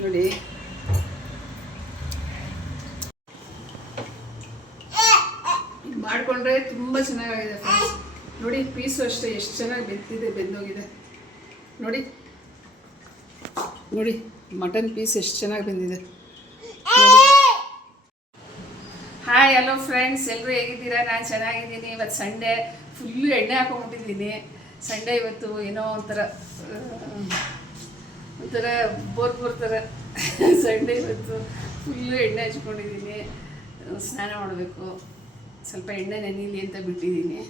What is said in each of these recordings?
ನೋಡಿ. ಮಾಡಿಕೊಂಡ್ರೆ ತುಂಬ ಚೆನ್ನಾಗಿದೆ ಫ್ರೆಂಡ್ಸ್ ನೋಡಿ, ಪೀಸು ಅಷ್ಟೇ, ಎಷ್ಟು ಚೆನ್ನಾಗಿ ಬೆಂದಿದೆ ಬೆಂದೋಗಿದೆ. ನೋಡಿ. ನೋಡಿ ಮಟನ್ ಪೀಸ್ ಎಷ್ಟು ಚೆನ್ನಾಗಿ ಬೆಂದಿದೆ. ಹಾಯ್ ಹಲೋ ಫ್ರೆಂಡ್ಸ್ ಎಲ್ಲರೂ ಹೇಗಿದ್ದೀರಾ? ನಾನು ಚೆನ್ನಾಗಿದ್ದೀನಿ. ಇವತ್ತು ಸಂಡೇ ಫುಲ್ಲು ಎಣ್ಣೆ ಹಾಕೊಂಡ್ಬಿಟ್ಟಿದ್ದೀನಿ. ಸಂಡೇ ಇವತ್ತು ಏನೋ ಒಂಥರ ಒಂಥರ ಬೋರ್ ಬೋರ್ ಥರ ಸಂಡೇ ಇವತ್ತು ಫುಲ್ಲು ಎಣ್ಣೆ ಹಚ್ಕೊಂಡಿದ್ದೀನಿ. ಸ್ನಾನ ಮಾಡಬೇಕು. ಸ್ವಲ್ಪ ಎಣ್ಣೆ ನೆನೀಲಿ ಅಂತ ಬಿಟ್ಟಿದ್ದೀನಿ.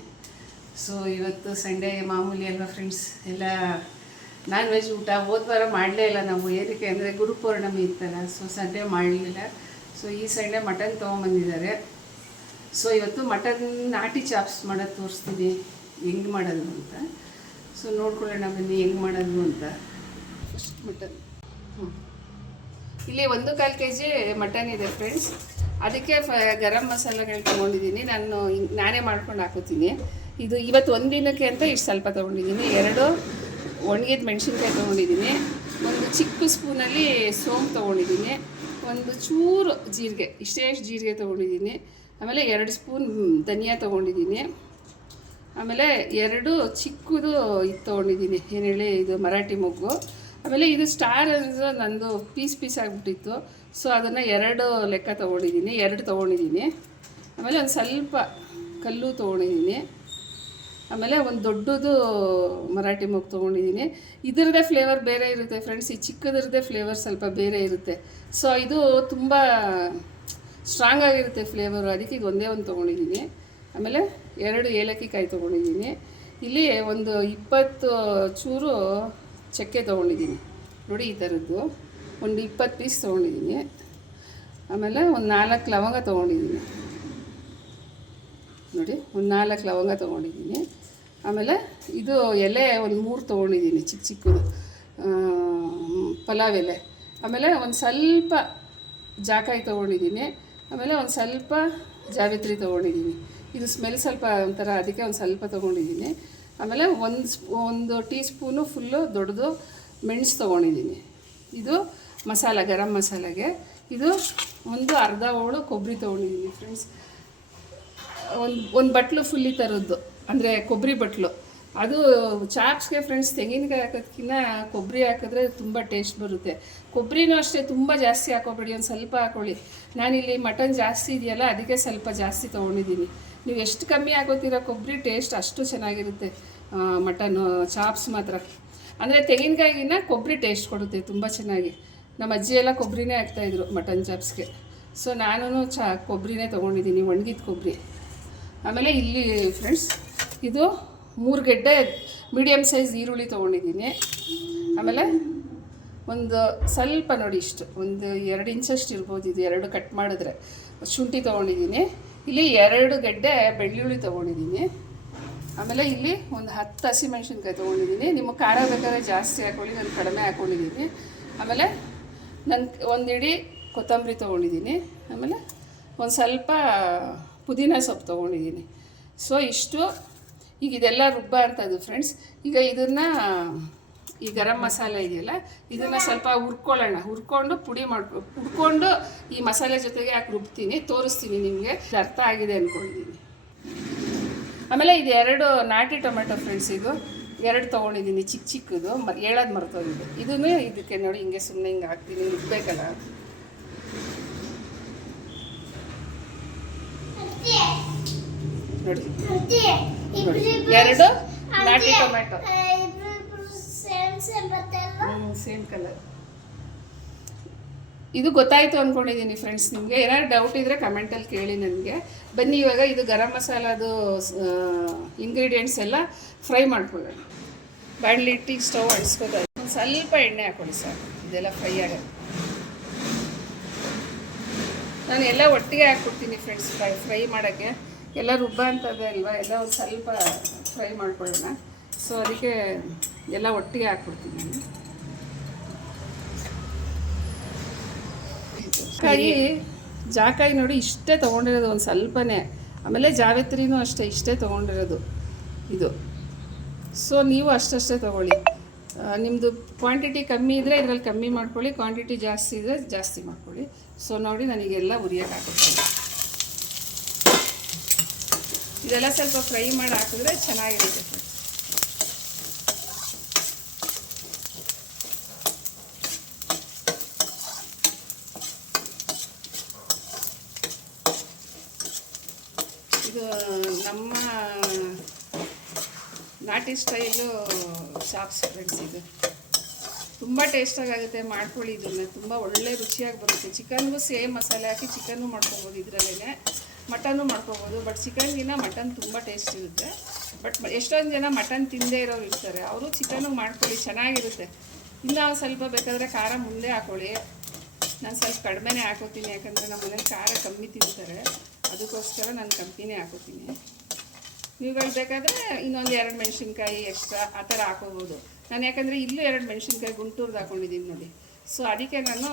ಸೊ ಇವತ್ತು ಸಂಡೇ ಮಾಮೂಲಿ ಅಲ್ವಾ ಫ್ರೆಂಡ್ಸ್ ಎಲ್ಲ ನಾನ್ ವೆಜ್ ಊಟ. ಹೋದ ವಾರ ಮಾಡಲೇ ಇಲ್ಲ ನಾವು. ಏನಕ್ಕೆ ಅಂದರೆ ಗುರುಪೌರ್ಣಮಿ ಇತ್ತಲ್ಲ ಸೊ ಸಂಡೇ ಮಾಡಲಿಲ್ಲ. ಸೊ ಈ ಸಂಡೇ ಮಟನ್ ತೊಗೊಂಬಂದಿದ್ದಾರೆ. ಸೊ ಇವತ್ತು ಮಟನ್ ನಾಟಿ ಚಾಪ್ಸ್ ಮಾಡೋದು ತೋರಿಸ್ತೀನಿ. ಹೆಂಗೆ ಮಾಡೋದು ಅಂತ. ಸೊ ನೋಡ್ಕೊಳ್ಳೋಣ ಬನ್ನಿ ಹೆಂಗೆ ಮಾಡೋದು ಅಂತ. ಫಸ್ಟ್ ಮಟನ್ ಇಲ್ಲಿ ಒಂದು ಕಾಲು ಕೆ ಜಿ ಮಟನ್ ಇದೆ ಫ್ರೆಂಡ್ಸ್ ಅದಕ್ಕೆ ಫ ಗರಂ ಮಸಾಲೆಗಳು ತೊಗೊಂಡಿದ್ದೀನಿ ನಾನು ನಾನೇ ಮಾಡ್ಕೊಂಡು ಹಾಕೋತೀನಿ. ಇದು ಇವತ್ತು ಒಂದು ದಿನಕ್ಕೆ ಅಂತ ಇಷ್ಟು ಸ್ವಲ್ಪ ತೊಗೊಂಡಿದ್ದೀನಿ ಎರಡು ಒಣಗಿದ ಮೆಣಸಿನ್ಕಾಯಿ ತೊಗೊಂಡಿದ್ದೀನಿ ಒಂದು ಚಿಕ್ಕ ಸ್ಪೂನಲ್ಲಿ ಸೋಂಪು ತೊಗೊಂಡಿದ್ದೀನಿ ಒಂದು ಚೂರು ಜೀರಿಗೆ, ಇಷ್ಟೇ ಇಷ್ಟು ಜೀರಿಗೆ ತೊಗೊಂಡಿದ್ದೀನಿ ಆಮೇಲೆ ಎರಡು ಸ್ಪೂನ್ ಧನಿಯಾ ತೊಗೊಂಡಿದ್ದೀನಿ ಆಮೇಲೆ ಎರಡು ಚಿಕ್ಕದು ಇದು ತೊಗೊಂಡಿದ್ದೀನಿ ಏನು ಹೇಳಿ, ಇದು ಮರಾಠಿ ಮೊಗ್ಗು. ಆಮೇಲೆ ಇದು ಸ್ಟಾರ್ ಅಂದರೆ ನಂದು ಪೀಸ್ ಪೀಸ್ ಆಗಿಬಿಟ್ಟಿತ್ತು. ಸೊ ಅದನ್ನು ಎರಡು ಲೆಕ್ಕ ತೊಗೊಂಡಿದ್ದೀನಿ. ಎರಡು ತೊಗೊಂಡಿದ್ದೀನಿ. ಆಮೇಲೆ ಒಂದು ಸ್ವಲ್ಪ ಕಲ್ಲು ತೊಗೊಂಡಿದ್ದೀನಿ. ಆಮೇಲೆ ಒಂದು ದೊಡ್ಡದು ಮರಾಠಿ ಮೊಗ್ಗು ತೊಗೊಂಡಿದ್ದೀನಿ. ಇದರದ್ದೇ ಫ್ಲೇವರ್ ಬೇರೆ ಇರುತ್ತೆ ಫ್ರೆಂಡ್ಸ್ ಈ ಚಿಕ್ಕದ್ರದ್ದೇ ಫ್ಲೇವರ್ ಸ್ವಲ್ಪ ಬೇರೆ ಇರುತ್ತೆ. ಸೊ ಇದು ತುಂಬ ಸ್ಟ್ರಾಂಗ್ ಆಗಿರುತ್ತೆ ಫ್ಲೇವರು ಅದಕ್ಕೆ ಇದು ಒಂದೇ ಒಂದು ತೊಗೊಂಡಿದ್ದೀನಿ. ಆಮೇಲೆ ಎರಡು ಏಲಕ್ಕಿ ಕಾಯಿ ತೊಗೊಂಡಿದ್ದೀನಿ. ಇಲ್ಲಿ ಒಂದು ಇಪ್ಪತ್ತು ಚೂರು ಚಕ್ಕೆ ತೊಗೊಂಡಿದ್ದೀನಿ. ನೋಡಿ ಈ ಥರದ್ದು. ಒಂದು ಇಪ್ಪತ್ತು ಪೀಸ್ ತೊಗೊಂಡಿದ್ದೀನಿ. ಆಮೇಲೆ ಒಂದು ನಾಲ್ಕು ಲವಂಗ ತೊಗೊಂಡಿದ್ದೀನಿ. ನೋಡಿ, ಒಂದು ನಾಲ್ಕು ಲವಂಗ ತೊಗೊಂಡಿದ್ದೀನಿ. ಆಮೇಲೆ ಇದು ಎಲೆ ಒಂದು ಮೂರು ತೊಗೊಂಡಿದ್ದೀನಿ, ಚಿಕ್ಕ ಚಿಕ್ಕದು. ಪಲಾವ್ ಎಲೆ. ಆಮೇಲೆ ಒಂದು ಸ್ವಲ್ಪ ಜಾಕಾಯಿ ತೊಗೊಂಡಿದ್ದೀನಿ. ಆಮೇಲೆ ಒಂದು ಸ್ವಲ್ಪ ಜಾವಿತ್ರಿ ತೊಗೊಂಡಿದ್ದೀನಿ. ಇದು ಸ್ಮೆಲ್ ಸ್ವಲ್ಪ ಒಂಥರ, ಅದಕ್ಕೆ ಒಂದು ಸ್ವಲ್ಪ ತೊಗೊಂಡಿದ್ದೀನಿ. ಆಮೇಲೆ ಒಂದು ಸ್ಪೂ, ಒಂದು ಟೀ ಸ್ಪೂನು ಫುಲ್ಲು ದೊಡ್ಡದು ಮೆಣಸು ತೊಗೊಂಡಿದ್ದೀನಿ. ಇದು ಮಸಾಲ, ಗರಂ ಮಸಾಲೆಗೆ. ಇದು ಒಂದು ಅರ್ಧ ಹೋಳು ಕೊಬ್ಬರಿ ತೊಗೊಂಡಿದ್ದೀನಿ ಫ್ರೆಂಡ್ಸ್ ಒಂದು ಒಂದು ಬಟ್ಲು ಫುಲ್ ಈ ಥರದ್ದು ಅಂದರೆ ಕೊಬ್ಬರಿ ಬಟ್ಲು. ಅದು ಚಾಪ್ಸ್ಗೆ ಫ್ರೆಂಡ್ಸ್ ತೆಂಗಿನಕಾಯಿ ಹಾಕೋದಕ್ಕಿಂತ ಕೊಬ್ಬರಿ ಹಾಕಿದ್ರೆ ತುಂಬ ಟೇಸ್ಟ್ ಬರುತ್ತೆ. ಕೊಬ್ಬರಿನೂ ಅಷ್ಟೇ ತುಂಬ ಜಾಸ್ತಿ ಹಾಕೋಬೇಡಿ ಒಂದು ಸ್ವಲ್ಪ ಹಾಕೊಳ್ಳಿ. ನಾನಿಲ್ಲಿ ಮಟನ್ ಜಾಸ್ತಿ ಇದೆಯಲ್ಲ, ಅದಕ್ಕೆ ಸ್ವಲ್ಪ ಜಾಸ್ತಿ ತೊಗೊಂಡಿದ್ದೀನಿ. ನೀವು ಎಷ್ಟು ಕಮ್ಮಿ ಆಗೋತಿರೋ ಕೊಬ್ಬರಿ ಟೇಸ್ಟ್ ಅಷ್ಟು ಚೆನ್ನಾಗಿರುತ್ತೆ ಮಟನ್ ಚಾಪ್ಸ್ ಮಾತ್ರ. ಅಂದರೆ ತೆಂಗಿನಕಾಯಿನ ಕೊಬ್ಬರಿ ಟೇಸ್ಟ್ ಕೊಡುತ್ತೆ ತುಂಬ ಚೆನ್ನಾಗಿ. ನಮ್ಮ ಅಜ್ಜಿ ಎಲ್ಲ ಕೊಬ್ಬರಿನೇ ಹಾಕ್ತಾಯಿದ್ರು ಮಟನ್ ಚಾಪ್ಸ್ಗೆ ಸೊ ನಾನು ಚಾ, ಕೊಬ್ಬರಿನೇ ತೊಗೊಂಡಿದ್ದೀನಿ, ಒಣಗಿದ ಕೊಬ್ಬರಿ. ಆಮೇಲೆ ಇಲ್ಲಿ ಫ್ರೆಂಡ್ಸ್ ಇದು ಮೂರು ಗೆಡ್ಡೆ ಮೀಡಿಯಮ್ ಸೈಜ್ ಈರುಳ್ಳಿ ತೊಗೊಂಡಿದ್ದೀನಿ. ಆಮೇಲೆ ಒಂದು ಸ್ವಲ್ಪ ನೋಡಿ ಇಷ್ಟು, ಒಂದು ಎರಡು ಇಂಚಷ್ಟು ಇರ್ಬೋದು ಇದು ಎರಡು ಕಟ್ ಮಾಡಿದ್ರೆ. ಶುಂಠಿ ತೊಗೊಂಡಿದ್ದೀನಿ. ಇಲ್ಲಿ ಎರಡು ಗೆಡ್ಡೆ ಬೆಳ್ಳುಳ್ಳಿ ತೊಗೊಂಡಿದ್ದೀನಿ. ಆಮೇಲೆ ಇಲ್ಲಿ ಒಂದು ಹತ್ತು ಹಸಿಮೆಣ್ಸಿನ್ಕಾಯಿ ತೊಗೊಂಡಿದ್ದೀನಿ. ನಿಮ್ಮ ಖಾರ ಬೇಕಾದ್ರೆ ಜಾಸ್ತಿ ಹಾಕೊಳ್ಳಿ, ನಾನು ಕಡಿಮೆ ಹಾಕ್ಕೊಂಡಿದ್ದೀನಿ ಆಮೇಲೆ ನನ್ನ ಒಂದು ಇಡೀ ಕೊತ್ತಂಬರಿ ತೊಗೊಂಡಿದ್ದೀನಿ. ಆಮೇಲೆ ಒಂದು ಸ್ವಲ್ಪ ಪುದೀನ ಸೊಪ್ಪು ತೊಗೊಂಡಿದ್ದೀನಿ. ಸೊ ಇಷ್ಟು. ಈಗ ಇದೆಲ್ಲ ರುಬ್ಬ ಅಂತದ್ದು ಫ್ರೆಂಡ್ಸ್ ಈಗ ಇದನ್ನು ಈ ಗರಂ ಮಸಾಲೆ ಇದೆಯಲ್ಲ ಇದನ್ನು ಸ್ವಲ್ಪ ಹುರ್ಕೊಳ್ಳೋಣ. ಹುರ್ಕೊಂಡು ಪುಡಿ ಮಾಡ್ಕೊ ಹುರ್ಕೊಂಡು ಈ ಮಸಾಲೆ ಜೊತೆಗೆ ಹಾಕಿ ರುಬ್ತೀನಿ ತೋರಿಸ್ತೀನಿ ನಿಮಗೆ. ಅರ್ಥ ಆಗಿದೆ ಅಂದ್ಕೊಂಡಿದ್ದೀನಿ ಆಮೇಲೆ ಇದು ಎರಡು ನಾಟಿ ಟೊಮೆಟೊ ಫ್ರೆಂಡ್ಸ್ ಇದು. ಎರಡು ತೊಗೊಂಡಿದ್ದೀನಿ ಚಿಕ್ಕ ಚಿಕ್ಕದು ಮ ಹೇಳೋದು ಮರ್ತೋಗಿದೆ. ಇದನ್ನು ಇದಕ್ಕೆ ನೋಡಿ ಹಿಂಗೆ ಸುಮ್ಮನೆ ಹಿಂಗೆ ಹಾಕ್ತೀನಿ ರುಬ್ಬೇಕಲ್ಲ. ನೋಡಿ. ನೋಡಿ. ಎರಡು ನಾಟಿ ಟೊಮೆಟೊ ಸೇಮ್ ಕಲರ್ ಇದು ಗೊತ್ತಾಯಿತು ಅಂದ್ಕೊಂಡಿದ್ದೀನಿ ಫ್ರೆಂಡ್ಸ್ ನಿಮಗೆ. ಏನಾದ್ರು ಡೌಟ್ ಇದ್ದರೆ ಕಮೆಂಟಲ್ಲಿ ಕೇಳಿ ನನಗೆ. ಬನ್ನಿ ಇವಾಗ ಇದು ಗರಂ ಮಸಾಲದು ಇಂಗ್ರೀಡಿಯೆಂಟ್ಸ್ ಎಲ್ಲ ಫ್ರೈ ಮಾಡ್ಕೊಳ್ಳೋಣ. ಬಾಣಲಿ ಇಟ್ಟಿಗೆ ಸ್ಟವ್ ಅಡಿಸ್ಕೋತಾ ಒಂದು ಸ್ವಲ್ಪ ಎಣ್ಣೆ ಹಾಕೊಳ್ಳಿ ಸರ್. ಇದೆಲ್ಲ ಫ್ರೈ ಆಗೋದು ನಾನು ಎಲ್ಲ ಒಟ್ಟಿಗೆ ಹಾಕ್ಬಿಡ್ತೀನಿ ಫ್ರೆಂಡ್ಸ್ ಫ್ರೈ ಫ್ರೈ ಮಾಡೋಕ್ಕೆ. ಎಲ್ಲ ರುಬ್ಬ ಅಂತದೆ ಅಲ್ವಾ? ಎಲ್ಲ ಒಂದು ಸ್ವಲ್ಪ ಫ್ರೈ ಮಾಡ್ಕೊಳ್ಳೋಣ. ಸೊ ಅದಕ್ಕೆ ಎಲ್ಲ ಒಟ್ಟಿಗೆ ಹಾಕ್ಬಿಡ್ತೀನಿ ನಾನು. ಕಾಯಿ ಜಾಕಾಯಿ ನೋಡಿ ಇಷ್ಟೇ ತೊಗೊಂಡಿರೋದು ಒಂದು ಸ್ವಲ್ಪನೇ. ಆಮೇಲೆ ಜಾವೆತ್ರಿನೂ ಅಷ್ಟೇ ಇಷ್ಟೇ ತೊಗೊಂಡಿರೋದು ಇದು. ಸೊ ನೀವು ಅಷ್ಟಷ್ಟೇ ತೊಗೊಳ್ಳಿ. ನಿಮ್ಮದು ಕ್ವಾಂಟಿಟಿ ಕಮ್ಮಿ ಇದ್ದರೆ ಇದರಲ್ಲಿ ಕಮ್ಮಿ ಮಾಡ್ಕೊಳ್ಳಿ ಕ್ವಾಂಟಿಟಿ ಜಾಸ್ತಿ ಇದ್ದರೆ ಜಾಸ್ತಿ ಮಾಡ್ಕೊಳ್ಳಿ. ಸೊ ನೋಡಿ ನನಗೆಲ್ಲ ಉರಿಯೋಕೆ ಹಾಕಿಸ್ತೀನಿ ಇದೆಲ್ಲ ಸ್ವಲ್ಪ ಫ್ರೈ ಮಾಡಿ ಹಾಕಿದ್ರೆ ಚೆನ್ನಾಗಿರುತ್ತೆ. ಇದು ನಮ್ಮ ನಾಟಿ ಸ್ಟೈಲು ಚಾಪ್ಸ್ ಫ್ರೆಂಡ್ಸ್ ಇದು. ತುಂಬ ಟೇಸ್ಟಾಗುತ್ತೆ ಮಾಡ್ಕೊಳ್ಳಿ ಇದನ್ನು. ತುಂಬ ಒಳ್ಳೆ ರುಚಿಯಾಗಿ ಬರುತ್ತೆ. ಚಿಕನ್ಗೂ ಸೇಮ್ ಮಸಾಲೆ ಹಾಕಿ ಚಿಕನ್ನು ಮಾಡ್ಕೊಬೋದು ಇದರಲ್ಲೇ ಮಟನ್ನು ಮಾಡ್ಕೊಬೋದು ಬಟ್ ಚಿಕನ್ಗಿನ ಮಟನ್ ತುಂಬ ಟೇಸ್ಟ್ ಇರುತ್ತೆ. ಬಟ್ ಎಷ್ಟೊಂದು ಜನ ಮಟನ್ ತಿಂದೇ ಇರೋರು ಇರ್ತಾರೆ. ಅವರು ಚಿಕನ್ನು ಮಾಡ್ಕೊಳ್ಳಿ, ಚೆನ್ನಾಗಿರುತ್ತೆ. ಇನ್ನೂ ಸ್ವಲ್ಪ ಬೇಕಾದರೆ ಖಾರ ಮುಂದೆ ಹಾಕೊಳ್ಳಿ. ನಾನು ಸ್ವಲ್ಪ ಕಡಿಮೆನೇ ಹಾಕೋತೀನಿ, ಯಾಕಂದರೆ ನಮ್ಮ ಮನೇಲಿ ಖಾರ ಕಮ್ಮಿ ತಿಂತಾರೆ. ಅದಕ್ಕೋಸ್ಕರ ನಾನು ಕಮ್ಮಿನೇ ಹಾಕೋತೀನಿ. ನೀವುಗಳು ಬೇಕಾದರೆ ಇನ್ನೊಂದು ಎರಡು ಮೆಣಸಿನ್ಕಾಯಿ ಎಕ್ಸ್ಟ್ರಾ ಆ ಥರ ಹಾಕೋಬೋದು. ನಾನು ಯಾಕಂದರೆ ಇಲ್ಲೂ ಎರಡು ಮೆಣಸಿನ್ಕಾಯಿ ಗುಂಟೂರ್ದು ಹಾಕೊಂಡಿದ್ದೀನಿ ನೋಡಿ. ಸೊ ಅದಕ್ಕೆ ನಾನು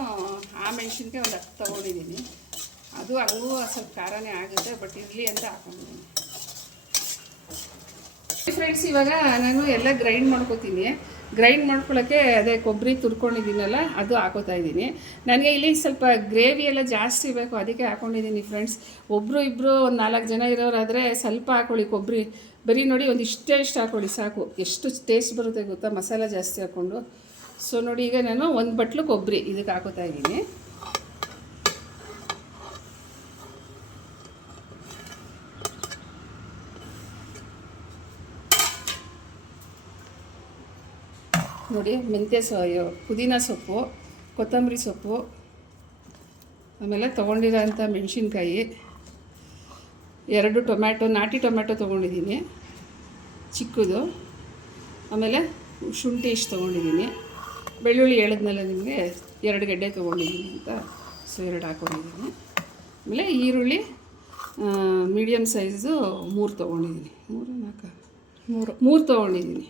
ಆ ಮೆಣಸಿನ್ಕಾಯಿ ಒಂದು ಹತ್ತು ತೊಗೊಂಡಿದ್ದೀನಿ. ಅದು ಹಂಗೂ ಸ್ವಲ್ಪ ಖಾರನೇ ಆಗುತ್ತೆ ಬಟ್ ಇರಲಿ ಅಂತ ಹಾಕೊಂಡಿದ್ದೀನಿ. ಫ್ರೆಂಡ್ಸ್ ಇವಾಗ ನಾನು ಎಲ್ಲ ಗ್ರೈಂಡ್ ಮಾಡ್ಕೋತೀನಿ. ಗ್ರೈಂಡ್ ಮಾಡ್ಕೊಳ್ಳೋಕ್ಕೆ ಅದೇ ಕೊಬ್ಬರಿ ತುರ್ಕೊಂಡಿದ್ದೀನಲ್ಲ, ಅದು ಹಾಕೋತಾ ಇದ್ದೀನಿ. ನನಗೆ ಇಲ್ಲಿ ಸ್ವಲ್ಪ ಗ್ರೇವಿ ಎಲ್ಲ ಜಾಸ್ತಿ ಬೇಕು, ಅದಕ್ಕೆ ಹಾಕೊಂಡಿದ್ದೀನಿ ಫ್ರೆಂಡ್ಸ್ ಒಬ್ಬರು ಇಬ್ಬರು ಒಂದು ನಾಲ್ಕು ಜನ ಇರೋರಾದರೆ ಸ್ವಲ್ಪ ಹಾಕೊಳ್ಳಿ ಕೊಬ್ಬರಿ. ಬರೀ ನೋಡಿ, ಒಂದು ಇಷ್ಟೇ ಇಷ್ಟು ಹಾಕೊಳ್ಳಿ, ಸಾಕು. ಎಷ್ಟು ಟೇಸ್ಟ್ ಬರುತ್ತೆ ಗೊತ್ತಾ? ಮಸಾಲ ಜಾಸ್ತಿ ಹಾಕ್ಕೊಂಡು. ಸೊ ನೋಡಿ, ಈಗ ನಾನು ಒಂದು ಬಟ್ಲು ಕೊಬ್ಬರಿ ಇದಕ್ಕೆ ಹಾಕೋತಾ ಇದ್ದೀನಿ. ನೋಡಿ ಮೆಂತ್ಯ ಸೊ ಪುದೀನ ಸೊಪ್ಪು ಕೊತ್ತಂಬರಿ ಸೊಪ್ಪು ಆಮೇಲೆ ತೊಗೊಂಡಿರೋಂಥ ಮೆಣಸಿನ್ಕಾಯಿ ಎರಡು ಟೊಮ್ಯಾಟೊ ನಾಟಿ ಟೊಮ್ಯಾಟೊ ತೊಗೊಂಡಿದ್ದೀನಿ ಚಿಕ್ಕದು ಆಮೇಲೆ ಶುಂಠಿ ಇಷ್ಟು ತೊಗೊಂಡಿದ್ದೀನಿ ಬೆಳ್ಳುಳ್ಳಿ ಹೇಳಿದ್ಮೇಲೆ ನಿಮಗೆ ಎರಡು ಗಡ್ಡೆ ತೊಗೊಂಡಿದ್ದೀನಿ ಅಂತ ಸೊ ಎರಡು ಹಾಕೊಂಡಿದ್ದೀನಿ ಆಮೇಲೆ ಈರುಳ್ಳಿ ಮೀಡಿಯಮ್ ಸೈಜು ಮೂರು ತೊಗೊಂಡಿದ್ದೀನಿ ಮೂರು ನಾಲ್ಕು? ಮೂರು. ಮೂರು ತೊಗೊಂಡಿದ್ದೀನಿ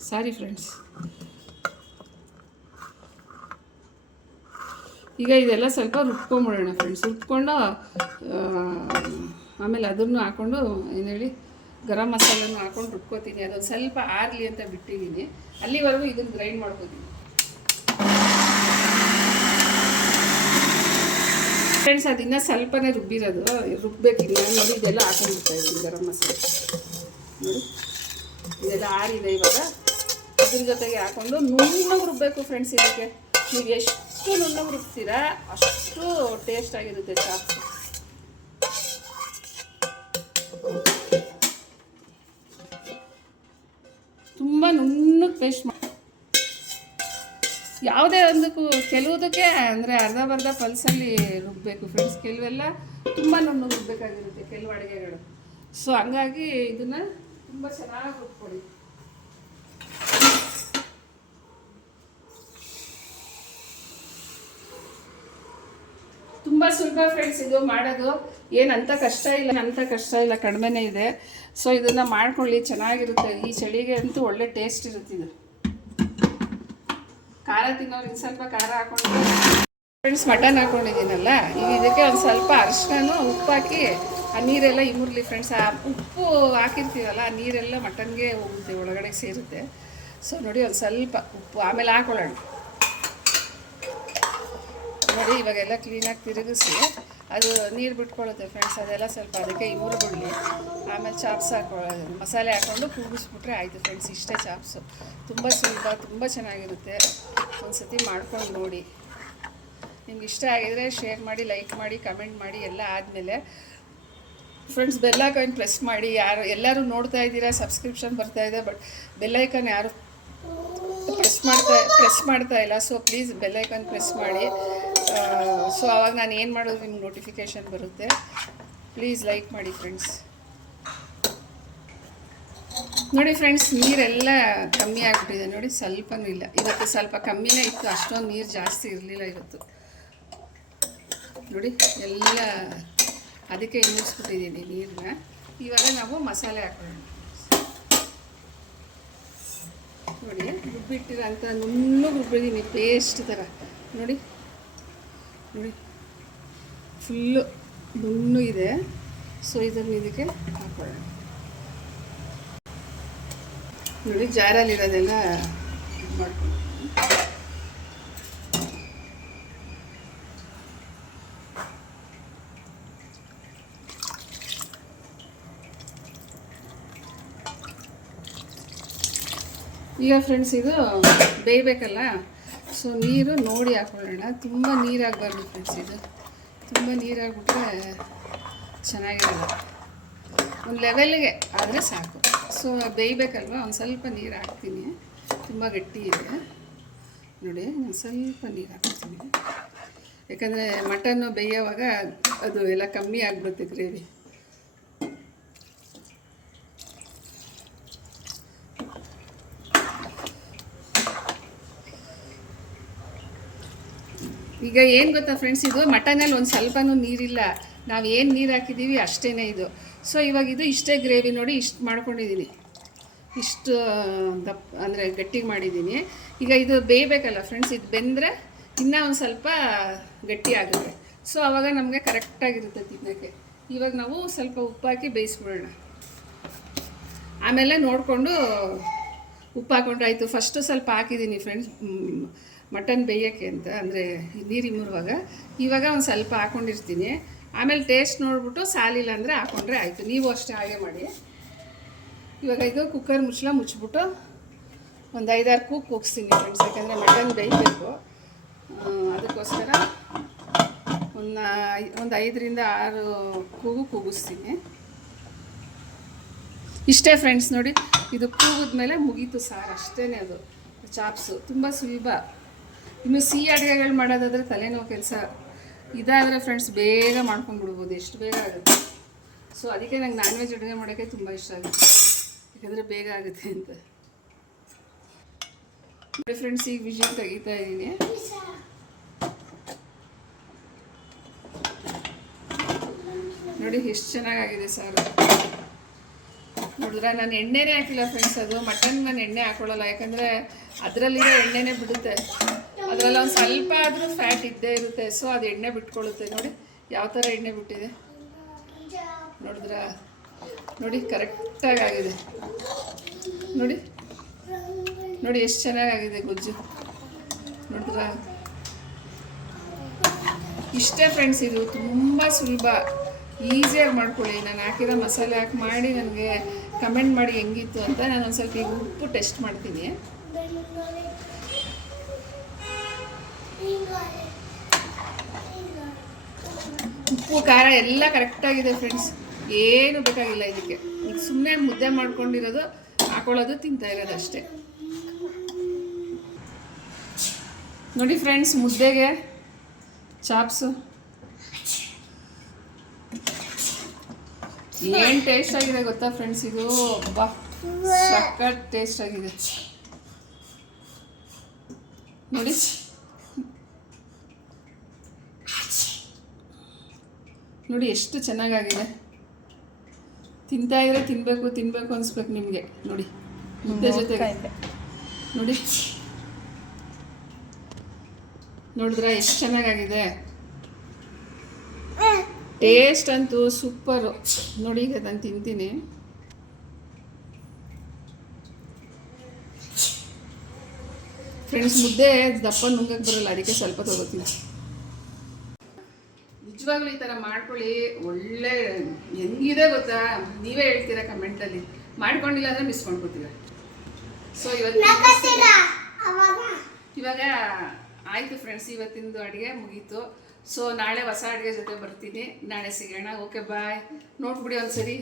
ಸಾರಿ ಫ್ರೆಂಡ್ಸ್ ಈಗ ಇದೆಲ್ಲ ಸ್ವಲ್ಪ ರುಬ್ಕೊಂಬಿಡೋಣ ಫ್ರೆಂಡ್ಸ್ ರುಬ್ಕೊಂಡು ಆಮೇಲೆ ಅದನ್ನು ಹಾಕ್ಕೊಂಡು ಏನು ಹೇಳಿ, ಗರಂ ಮಸಾಲನ್ನು ಹಾಕೊಂಡು ರುಬ್ಕೋತೀನಿ. ಅದೊಂದು ಸ್ವಲ್ಪ ಆರಲಿ ಅಂತ ಬಿಟ್ಟಿದ್ದೀನಿ ಅಲ್ಲಿವರೆಗೂ ಇದನ್ನು ಗ್ರೈಂಡ್ ಮಾಡ್ಕೋತೀನಿ. ಫ್ರೆಂಡ್ಸ್ ಅದಿನ್ನ ಸ್ವಲ್ಪನೇ ರುಬ್ಬಿರೋದು. ರುಬ್ಬೇಕಿಲ್ಲ ನೋಡಿ, ಇದೆಲ್ಲ ಹಾಕೊಂಡ್ಬಿಡ್ತಾ ಇದ್ದೀನಿ ಗರಂ ಮಸಾಲೆ. ನೋಡಿ, ಇದೆಲ್ಲ ಆರಿದೆ ಇವಾಗ. ಅದ್ರ ಜೊತೆಗೆ ಹಾಕೊಂಡು ನುಣ್ಣಗೆ ರುಬ್ಬಬೇಕು ಫ್ರೆಂಡ್ಸ್ ಇದಕ್ಕೆ. ನೀವು ಎಷ್ಟು ನುಣ್ಣಗೆ ರುಬ್ತೀರಾ ಅಷ್ಟು ಟೇಸ್ಟ್ ಆಗಿರುತ್ತೆ ಚಾ. ತುಂಬ ನುಣ್ಣಗೆ ಪೇಸ್ಟ್ ಮಾಡಿ ಯಾವುದೇ ಒಂದಕ್ಕೂ ಕೆಲವುದಕ್ಕೆ ಅಂದರೆ ಅರ್ಧ ಬರ್ಧ ಪಲ್ಸಲ್ಲಿ ರುಬ್ಬಬೇಕು ಫ್ರೆಂಡ್ಸ್ ಕೆಲವೆಲ್ಲ ತುಂಬ ನುಣ್ಣು ರುಬ್ಬಬೇಕಾಗಿರುತ್ತೆ ಕೆಲವು ಅಡುಗೆಗಳು. ಸೊ ಹಂಗಾಗಿ ಇದನ್ನು ತುಂಬ ಚೆನ್ನಾಗಿ ರುಬ್ಕೊಳ್ಳಿ. ಸುಲಭ ಫ್ರೆಂಡ್ಸ್ ಇದು ಮಾಡೋದು. ಏನಂತ ಕಷ್ಟ ಇಲ್ಲ, ಅಂತ ಕಷ್ಟ ಇಲ್ಲ, ಕಡಿಮೆನೇ ಇದೆ. ಸೊ ಇದನ್ನು ಮಾಡ್ಕೊಳ್ಳಿ, ಚೆನ್ನಾಗಿರುತ್ತೆ. ಈ ಚಳಿಗೆ ಅಂತೂ ಒಳ್ಳೆ ಟೇಸ್ಟ್ ಇರುತ್ತೆ ಇದು. ಖಾರ ತಿನ್ನೋರು ಸ್ವಲ್ಪ ಖಾರ ಹಾಕೊಂಡು ಫ್ರೆಂಡ್ಸ್ ಮಟನ್ ಹಾಕೊಂಡಿದ್ದೀನಲ್ಲ, ಈಗ ಇದಕ್ಕೆ ಒಂದು ಸ್ವಲ್ಪ ಅರಿಶಿನ ಉಪ್ಪು ಹಾಕಿ, ಆ ನೀರೆಲ್ಲ ಇಮುರ್ಲಿ ಫ್ರೆಂಡ್ಸ್ ಆ ಉಪ್ಪು ಹಾಕಿರ್ತೀವಲ್ಲ, ಆ ನೀರೆಲ್ಲ ಮಟನ್ಗೆ ಹೋಗುತ್ತೆ, ಒಳಗಡೆ ಸೇರುತ್ತೆ. ಸೊ ನೋಡಿ ಒಂದು ಸ್ವಲ್ಪ ಉಪ್ಪು, ಆಮೇಲೆ ಹಾಕೊಳ್ಳೋಣ. ನೋಡಿ, ಇವಾಗೆಲ್ಲ ಕ್ಲೀನಾಗಿ ತಿರುಗಿಸಿ, ಅದು ನೀರು ಬಿಟ್ಕೊಳ್ಳುತ್ತೆ ಫ್ರೆಂಡ್ಸ್ ಅದೆಲ್ಲ ಸ್ವಲ್ಪ ಅದಕ್ಕೆ ಇವರು ಬಿಡಲಿ ಆಮೇಲೆ ಚಾಪ್ಸ್ ಹಾಕೊಳ್ಳೋದು ಮಸಾಲೆ ಹಾಕ್ಕೊಂಡು ಕೂಗಿಸ್ಬಿಟ್ರೆ ಆಯಿತು ಫ್ರೆಂಡ್ಸ್ ಇಷ್ಟೇ ಚಾಪ್ಸು ತುಂಬ ಸುಲಭ, ತುಂಬ ಚೆನ್ನಾಗಿರುತ್ತೆ. ಒಂದು ಸತಿ ಮಾಡ್ಕೊಂಡು ನೋಡಿ. ನಿಮ್ಗೆ ಇಷ್ಟ ಆಗಿದರೆ ಶೇರ್ ಮಾಡಿ ಲೈಕ್ ಮಾಡಿ ಕಮೆಂಟ್ ಮಾಡಿ, ಎಲ್ಲ ಆದಮೇಲೆ ಫ್ರೆಂಡ್ಸ್ ಬೆಲ್ಲೈಕನ್ ಪ್ರೆಸ್ ಮಾಡಿ. ಯಾರು, ಎಲ್ಲರೂ ನೋಡ್ತಾ ಇದ್ದೀರಾ ಸಬ್ಸ್ಕ್ರಿಪ್ಷನ್ ಬರ್ತಾ ಇದೆ ಬಟ್ ಬೆಲ್ಲೈಕನ್ ಯಾರು ಪ್ರೆಸ್ ಮಾಡ್ತಾ ಪ್ರೆಸ್ ಮಾಡ್ತಾ ಇಲ್ಲ so please bell icon press ಮಾಡಿ. ಸೊ ಅವಾಗ ನಾನು ಏನು ಮಾಡೋದು ನಿಮ್ಗೆ ನೋಟಿಫಿಕೇಷನ್ ಬರುತ್ತೆ. ಪ್ಲೀಸ್ ಲೈಕ್ ಮಾಡಿ ಫ್ರೆಂಡ್ಸ್ ನೋಡಿ ಫ್ರೆಂಡ್ಸ್ ನೀರೆಲ್ಲ ಕಮ್ಮಿ ಆಗಿಬಿಟ್ಟಿದೆ. ನೋಡಿ ಸ್ವಲ್ಪನೂ ಇಲ್ಲ. ಇವತ್ತು ಸ್ವಲ್ಪ ಕಮ್ಮಿನೇ ಇತ್ತು. ಅಷ್ಟೊಂದು ನೀರು ಜಾಸ್ತಿ ಇರಲಿಲ್ಲ ಇವತ್ತು. ನೋಡಿ, ಎಲ್ಲ ಅದಕ್ಕೆ ಇನ್ನಿಸ್ಬಿಟ್ಟಿದ್ದೀನಿ ನೀರನ್ನ ಇವಾಗ ನಾವು ಮಸಾಲೆ ಹಾಕೊಳ್ಳೋಣ. ನೋಡಿ ರುಬ್ಬಿಟ್ಟಿರೋಂಥ ನುಣ್ಣಗೆ ರುಬ್ಬಿದ್ದೀನಿ ಪೇಸ್ಟ್ ಥರ. ನೋಡಿ. ನೋಡಿ ಫುಲ್ಲು ನುಣ್ಣು ಇದೆ. ಸೊ ಇದನ್ನು ಇದಕ್ಕೆ ಹಾಕೊಳ್ಳೋಣ. ನೋಡಿ ಜಾರಲ್ಲಿರೋದೆಲ್ಲ ಮಾಡ್ಕೊಂಡು ಈಗ ಫ್ರೆಂಡ್ಸ್ ಇದು ಬೇಯಬೇಕಲ್ಲ? ಸೊ ನೀರು ನೋಡಿ ಹಾಕೊಳ್ಳೋಣ. ತುಂಬ ನೀರಾಗಬಾರ್ದು ಫ್ರೆಂಡ್ಸ್ ಇದು. ತುಂಬ ನೀರಾಗ್ಬಿಟ್ರೆ ಚೆನ್ನಾಗಿರಲ್ಲ. ಒಂದು ಲೆವೆಲ್ಗೆ ಆದರೆ ಸಾಕು. ಸೊ ಬೇಯಬೇಕಲ್ವ? ಒಂದು ಸ್ವಲ್ಪ ನೀರು ಹಾಕ್ತೀನಿ. ತುಂಬ ಗಟ್ಟಿ ಇದೆ. ನೋಡಿ, ಒಂದು ಸ್ವಲ್ಪ ನೀರು ಹಾಕ್ತೀನಿ. ಯಾಕಂದರೆ ಮಟನ್ನು ಬೇಯೋವಾಗ ಅದು ಎಲ್ಲ ಕಮ್ಮಿ ಆಗಿಬಿಡುತ್ತೆ ಗ್ರೇವಿ. ಈಗ ಏನು ಗೊತ್ತಾ ಫ್ರೆಂಡ್ಸ್ ಇದು ಮಟನಲ್ಲಿ ಒಂದು ಸ್ವಲ್ಪನೂ ನೀರಿಲ್ಲ. ನಾವು ಏನು ನೀರು ಹಾಕಿದ್ದೀವಿ ಅಷ್ಟೇ ಇದು. ಸೊ ಇವಾಗ ಇದು ಇಷ್ಟೇ ಗ್ರೇವಿ ನೋಡಿ ಇಷ್ಟು ಮಾಡ್ಕೊಂಡಿದ್ದೀನಿ ಇಷ್ಟು ದಪ್ಪ, ಅಂದರೆ ಗಟ್ಟಿಗೆ ಮಾಡಿದ್ದೀನಿ ಈಗ ಇದು ಬೇಯಬೇಕಲ್ಲ ಫ್ರೆಂಡ್ಸ್ ಇದು ಬೆಂದರೆ ಇನ್ನೂ ಒಂದು ಸ್ವಲ್ಪ ಗಟ್ಟಿ ಆಗುತ್ತೆ. ಸೊ ಆವಾಗ ನಮಗೆ ಕರೆಕ್ಟಾಗಿರುತ್ತೆ ತಿನ್ನೋಕ್ಕೆ. ಇವಾಗ ನಾವು ಸ್ವಲ್ಪ ಉಪ್ಪು ಹಾಕಿ ಬೇಯಿಸ್ಬಿಡೋಣ. ಆಮೇಲೆ ನೋಡಿಕೊಂಡು ಉಪ್ಪು ಹಾಕೊಂಡ್ರೆ ಆಯಿತು. ಫಸ್ಟು ಸ್ವಲ್ಪ ಹಾಕಿದ್ದೀನಿ ಫ್ರೆಂಡ್ಸ್ ಮಟನ್ ಬೇಯೋಕ್ಕೆ ಅಂತ, ಅಂದರೆ ನೀರು ಮುರುವಾಗ ಇವಾಗ ಒಂದು ಸ್ವಲ್ಪ ಹಾಕ್ಕೊಂಡಿರ್ತೀನಿ ಆಮೇಲೆ ಟೇಸ್ಟ್ ನೋಡಿಬಿಟ್ಟು ಸಾಲಿಲ್ಲ ಅಂದರೆ ಹಾಕೊಂಡ್ರೆ ಆಯಿತು. ನೀವು ಅಷ್ಟೇ ಹಾಗೆ ಮಾಡಿ. ಇವಾಗ ಇದು ಕುಕ್ಕರ್ ಮುಚ್ಚಲ ಮುಚ್ಚಿಬಿಟ್ಟು ಒಂದು ಐದಾರು ಕೂಕ್ ಕೂಗಿಸ್ತೀನಿ ಫ್ರೆಂಡ್ಸ್ ಯಾಕಂದರೆ ಮಟನ್ ಬೇಯಬೇಕು. ಅದಕ್ಕೋಸ್ಕರ ಒಂದು ಒಂದು ಐದರಿಂದ ಆರು ಕೂಗು ಕೂಗಿಸ್ತೀನಿ. ಇಷ್ಟೇ ಫ್ರೆಂಡ್ಸ್ ನೋಡಿ, ಇದು ಕೂಗಿದ್ಮೇಲೆ ಮುಗೀತು ಸಾರು ಅಷ್ಟೇ ಅದು. ಚಾಪ್ಸು ತುಂಬ ಸುಲಭ. ಇನ್ನು ಸಿಹಿ ಅಡುಗೆಗಳು ಮಾಡೋದಾದರೆ ತಲೆನೋವು ಕೆಲಸ ಇದಾದರೆ ಫ್ರೆಂಡ್ಸ್ ಬೇಗ ಮಾಡ್ಕೊಂಡ್ಬಿಡ್ಬೋದು, ಎಷ್ಟು ಬೇಗ ಆಗುತ್ತೆ? ಸೊ ಅದಕ್ಕೆ ನಂಗೆ ನಾನ್ ವೆಜ್ ಅಡುಗೆ ಮಾಡೋಕ್ಕೆ ತುಂಬ ಇಷ್ಟ ಆಗುತ್ತೆ. ಯಾಕಂದರೆ ಬೇಗ ಆಗುತ್ತೆ ಅಂತ. ಫ್ರೆಂಡ್ಸ್ ಈಗ ವಿಷಯ ತೆಗಿತಾ ಇದ್ದೀನಿ. ನೋಡಿ ಎಷ್ಟು ಚೆನ್ನಾಗಾಗಿದೆ ಸರ್. ನೋಡಿದ್ರೆ? ನಾನು ಎಣ್ಣೆನೇ ಹಾಕಿಲ್ಲ ಫ್ರೆಂಡ್ಸ್ ಅದು. ಮಟನ್ ನಾನು ಎಣ್ಣೆ ಹಾಕೊಳ್ಳಲ್ಲ. ಯಾಕಂದರೆ ಅದರಲ್ಲಿರೋ ಎಣ್ಣೆನೇ ಬಿಡುತ್ತೆ. ಅದರಲ್ಲಿ ಒಂದು ಸ್ವಲ್ಪ ಆದರೂ ಫ್ಯಾಟ್ ಇದ್ದೇ ಇರುತ್ತೆ. ಸೊ ಅದು ಎಣ್ಣೆ ಬಿಟ್ಕೊಳ್ಳುತ್ತೆ. ನೋಡಿ, ಯಾವ ಥರ ಎಣ್ಣೆ ಬಿಟ್ಟಿದೆ. ನೋಡಿದ್ರ? ನೋಡಿ ಕರೆಕ್ಟಾಗಿ ಆಗಿದೆ. ನೋಡಿ ನೋಡಿ, ಎಷ್ಟು ಚೆನ್ನಾಗಾಗಿದೆ ಗೊಜ್ಜು. ನೋಡಿದ್ರ? ಇಷ್ಟೇ ಫ್ರೆಂಡ್ಸ್ ಇದು ತುಂಬ ಸುಲಭ. ಈಸಿಯಾಗಿ ಮಾಡ್ಕೊಳ್ಳಿ. ನಾನು ಹಾಕಿರೋ ಮಸಾಲೆ ಹಾಕಿ ಮಾಡಿ ನನಗೆ ಕಮೆಂಟ್ ಮಾಡಿ ಹೆಂಗಿತ್ತು ಅಂತ ನಾನು ಒಂದು ಸ್ವಲ್ಪ ಈಗ ಉಪ್ಪು ಟೆಸ್ಟ್ ಮಾಡ್ತೀನಿ. ಉಪ್ಪು, ಖಾರ ಎಲ್ಲ ಕರೆಕ್ಟಾಗಿದೆ ಫ್ರೆಂಡ್ಸ್ ಏನು ಬೇಕಾಗಿಲ್ಲ ಇದಕ್ಕೆ. ಈಗ ಸುಮ್ಮನೆ ಮುದ್ದೆ ಮಾಡ್ಕೊಂಡಿರೋದು, ಹಾಕೊಳ್ಳೋದು, ತಿಂತಾ ಇರೋದು ಅಷ್ಟೇ. ನೋಡಿ ಫ್ರೆಂಡ್ಸ್ ಮುದ್ದೆಗೆ ಚಾಪ್ಸು ಏನು ಟೇಸ್ಟ್ ಆಗಿದೆ ಗೊತ್ತಾ ಫ್ರೆಂಡ್ಸ್ ಇದು? ಬಾ ಸಖತ್ ಟೇಸ್ಟ್ ಆಗಿದೆ. ನೋಡಿ. ನೋಡಿ ಎಷ್ಟು ಚೆನ್ನಾಗಾಗಿದೆ. ತಿಂತಾ ಇದ್ರೆ ತಿನ್ನಬೇಕು ತಿನ್ನಬೇಕು ಅನಿಸ್ಬೇಕು ನಿಮಗೆ. ನೋಡಿ ಮುದ್ದೆ ಜೊತೆ ನೋಡಿ. ನೋಡಿದ್ರ ಎಷ್ಟು ಚೆನ್ನಾಗಾಗಿದೆ. ಟೇಸ್ಟ್ ಅಂತೂ ಸೂಪರು. ನೋಡಿ ಈಗ ನಾನು ತಿಂತೀನಿ. ಫ್ರೆಂಡ್ಸ್ ಮುದ್ದೆ ದಪ್ಪ ನುಂಗಕ್ಕೆ ಬರಲ್ಲ ಅದಕ್ಕೆ ಸ್ವಲ್ಪ ತಗೋತೀನಿ. ನಿಜವಾಗ್ಲೂ ಈ ಥರ ಮಾಡ್ಕೊಳ್ಳಿ. ಒಳ್ಳೆ ಹೆಂಗಿದೆ ಗೊತ್ತಾ? ನೀವೇ ಹೇಳ್ತೀರಾ ಕಮೆಂಟಲ್ಲಿ ಮಾಡ್ಕೊಂಡಿಲ್ಲ ಅಂದರೆ ಮಿಸ್ ಮಾಡ್ಕೊತೀರ? ಸೊ ಇವತ್ತು ಇವಾಗ ಆಯಿತು ಫ್ರೆಂಡ್ಸ್ ಇವತ್ತಿಂದು ಅಡುಗೆ ಮುಗೀತು. ಸೊ ನಾಳೆ ಹೊಸ ಅಡುಗೆ ಜೊತೆ ಬರ್ತೀನಿ. ನಾಳೆ ಸಿಗೋಣ. ಓಕೆ ಬಾಯ್ ನೋಡ್ಬಿಡಿ ಒಂದ್ಸರಿ.